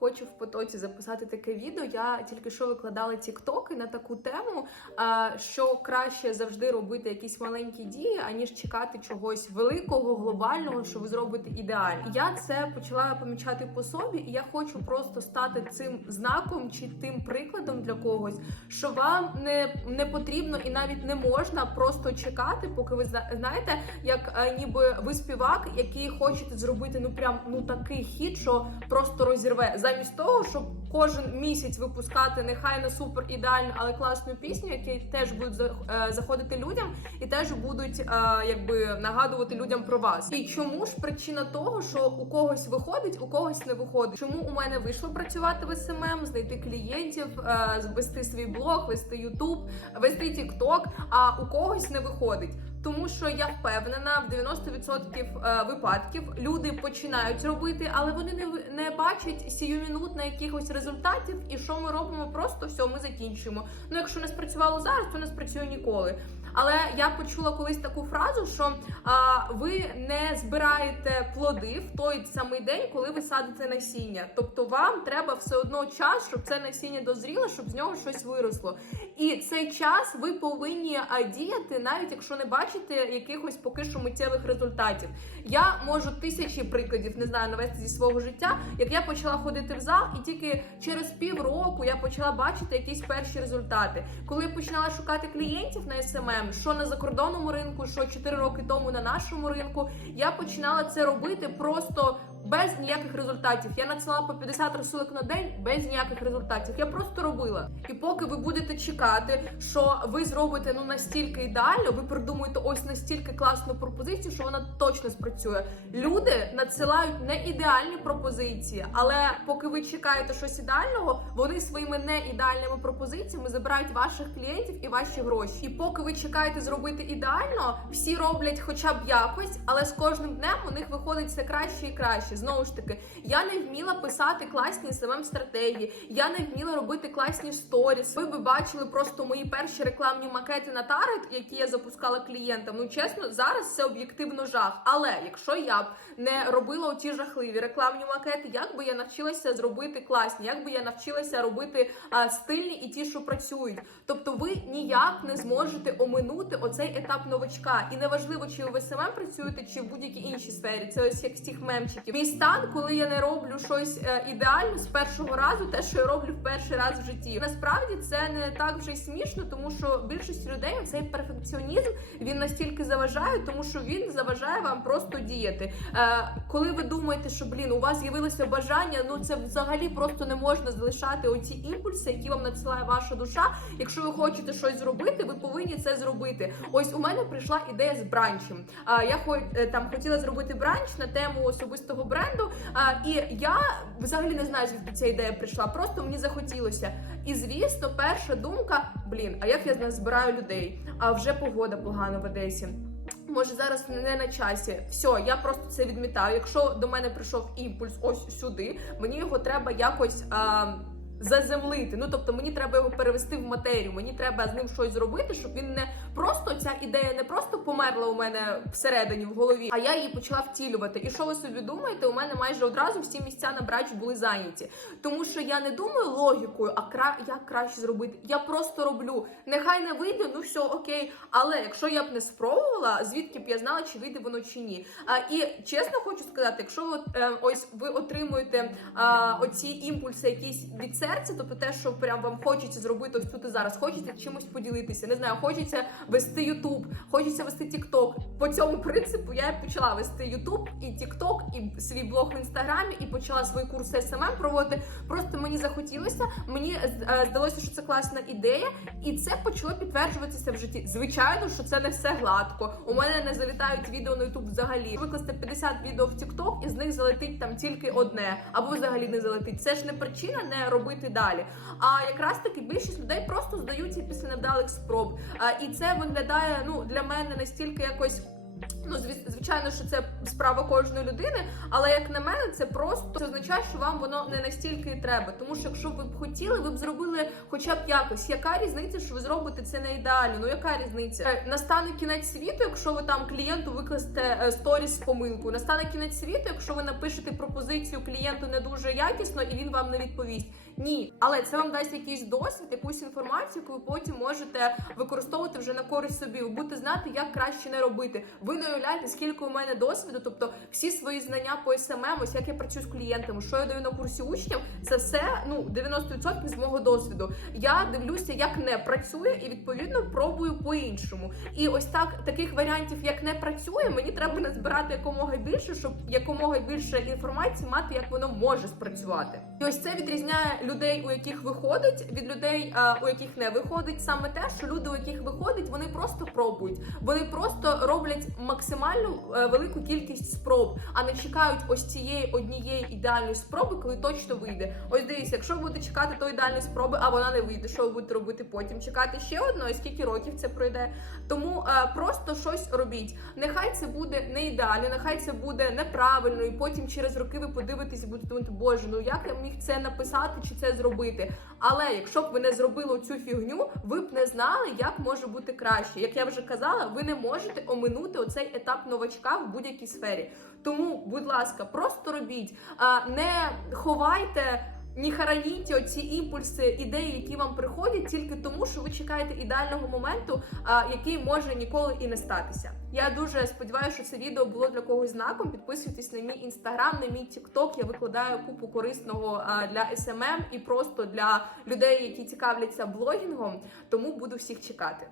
Хочу в потоці записати таке відео. Я тільки що викладала тіктоки на таку тему, що краще завжди робити якісь маленькі дії, аніж чекати чогось великого, глобального, що ви зробите ідеально. Я це почала помічати по собі, і я хочу просто стати цим знаком чи тим прикладом для когось, що вам не, не потрібно і навіть не можна просто чекати, поки ви зна- знаєте, як е, ніби ви співак, який хочете зробити ну прям ну такий хіт, що просто розірве. Замість того, щоб кожен місяць випускати нехай не супер ідеальну, але класну пісню, які теж будуть е, заходити людям і теж будуть е, якби нагадувати людям про вас. І чому ж причина того, що у когось виходить, у когось не виходить? Чому у мене вийшло працювати в СММ, знайти клієнтів, е, вести свій блог, вести Ютуб, вести Тікток, а у когось не виходить? Тому що я впевнена, в 90% е, випадків люди починають робити, але вони не, не бачать сіюмінутно якихось результатів. І що ми робимо? Просто все, ми закінчуємо. Ну, якщо не спрацювало зараз, то не спрацює ніколи. Але я почула колись таку фразу, що а, ви не збираєте плоди в той самий день, коли ви садите насіння. Тобто вам треба все одно час, щоб це насіння дозріло, щоб з нього щось виросло. І цей час ви повинні діяти, навіть якщо не бачите якихось поки що миттєвих результатів. Я можу тисячі прикладів не знаю навести зі свого життя, як я почала ходити в зал, і тільки через півроку я почала бачити якісь перші результати. Коли я починала шукати клієнтів на СММ, що на закордонному ринку, що 4 роки тому на нашому ринку, я починала це робити просто. Без ніяких результатів я надсилала по 50 розсилок на день без ніяких результатів. Я просто робила. І поки ви будете чекати, що ви зробите ну настільки ідеально, ви придумуєте ось настільки класну пропозицію, що вона точно спрацює. Люди надсилають не ідеальні пропозиції, але поки ви чекаєте щось ідеального, вони своїми не ідеальними пропозиціями забирають ваших клієнтів і ваші гроші. І поки ви чекаєте зробити ідеально, всі роблять хоча б якось, але з кожним днем у них виходить все краще і краще. Знову ж таки, я не вміла писати класні смм стратегії, я не вміла робити класні сторіс. Ви би бачили просто мої перші рекламні макети на таргет, які я запускала клієнтам. Ну чесно, зараз це об'єктивно жах. Але якщо я б не робила оті жахливі рекламні макети, як би я навчилася зробити класні, як би я навчилася робити а, стильні і ті, що працюють. Тобто, ви ніяк не зможете оминути оцей етап новачка. І неважливо, чи ви СММ працюєте, чи в будь-якій іншій сфері. Це ось як з тих мемчиків. Мій стан, коли я не роблю щось е, ідеально з першого разу, те, що я роблю в перший раз в житті. Насправді це не так вже й смішно, тому що більшість людей цей перфекціонізм він настільки заважає, тому що він заважає вам просто діяти. Е, коли ви думаєте, що блін, у вас з'явилося бажання, ну це взагалі просто не можна залишати оці імпульси, які вам надсилає ваша душа. Якщо ви хочете щось зробити, ви повинні це зробити. Ось у мене прийшла ідея з бранчем. А я е, там хотіла зробити бранч на тему особистого бренду. А, і я взагалі не знаю, звідки ця ідея прийшла. Просто мені захотілося. І звісно, перша думка: блін, а як я назбираю людей? А вже погода погана в Одесі. Може зараз не на часі. Все, я просто це відмітаю. Якщо до мене прийшов імпульс ось сюди, мені його треба якось. А, Заземлити, ну тобто мені треба його перевести в матерію. Мені треба з ним щось зробити, щоб він не просто ця ідея не просто померла у мене всередині в голові, а я її почала втілювати. І що ви собі думаєте? У мене майже одразу всі місця на брач були зайняті, тому що я не думаю логікою, а кра як краще зробити. Я просто роблю. Нехай не вийде, ну все окей. Але якщо я б не спробувала, звідки б я знала, чи вийде воно чи ні. А, і чесно хочу сказати, якщо ви е, ось ви отримуєте а, оці імпульси, якісь від серця, тобто те, що прям вам хочеться зробити ось тут і зараз, хочеться чимось поділитися. Не знаю, хочеться вести Ютуб, хочеться вести Тікток. По цьому принципу я почала вести Ютуб і Тікток, і свій блог в інстаграмі, і почала свої курси СММ проводити. Просто мені захотілося, мені е, здалося, що це класна ідея, і це почало підтверджуватися в житті. Звичайно, що це не все гладко. У мене не залітають відео на Ютуб взагалі. Викласти 50 відео в Тікток, і з них залетить там тільки одне, або взагалі не залетить. Це ж не причина не робити далі. А якраз таки більшість людей просто здаються після невдалих спроб. І це виглядає ну для мене настільки якось. Ну, звичайно, що це справа кожної людини, але як на мене, це просто це означає, що вам воно не настільки і треба. Тому що якщо ви б хотіли, ви б зробили хоча б якось. Яка різниця, що ви зробите це не ідеально? Ну яка різниця? Е, Настане кінець світу, якщо ви там клієнту викласте е, сторіс з помилкою. Настане кінець світу, якщо ви напишете пропозицію клієнту не дуже якісно і він вам не відповість. Ні, але це вам дасть якийсь досвід, якусь інформацію, яку ви потім можете використовувати вже на користь собі. Ви будете знати, як краще не робити. Ви не уявляєте, скільки у мене досвіду, тобто всі свої знання по СММ, ось як я працюю з клієнтами, що я даю на курсі учням, це все ну 90% з мого досвіду. Я дивлюся, як не працює, і відповідно пробую по-іншому. І ось так таких варіантів, як не працює, мені треба назбирати якомога більше, щоб якомога більше інформації мати, як воно може спрацювати. І ось це відрізняє людей, у яких виходить, від людей, а, у яких не виходить. Саме те, що люди, у яких виходить, вони просто пробують. Вони просто роблять максимальну е, велику кількість спроб, а не чекають ось цієї однієї ідеальної спроби, коли точно вийде. Ось дивіться, якщо ви будете чекати тої ідеальної спроби, а вона не вийде, що ви будете робити потім? Чекати ще одної, скільки років це пройде. Тому е, просто щось робіть. Нехай це буде не ідеально, нехай це буде неправильно, і потім через роки ви подивитесь і будете думати, боже, ну як я міг це написати чи це зробити. Але якщо б ви не зробили цю фігню, ви б не знали, як може бути краще. Як я вже казала, ви не можете оминути оцей етап новачка в будь-якій сфері. Тому, будь ласка, просто робіть, не ховайте. Не хараніть оці імпульси, ідеї, які вам приходять, тільки тому, що ви чекаєте ідеального моменту, який може ніколи і не статися. Я дуже сподіваюся, що це відео було для когось знаком. Підписуйтесь на мій інстаграм, на мій тікток. Я викладаю купу корисного для СММ і просто для людей, які цікавляться блогінгом. Тому буду всіх чекати.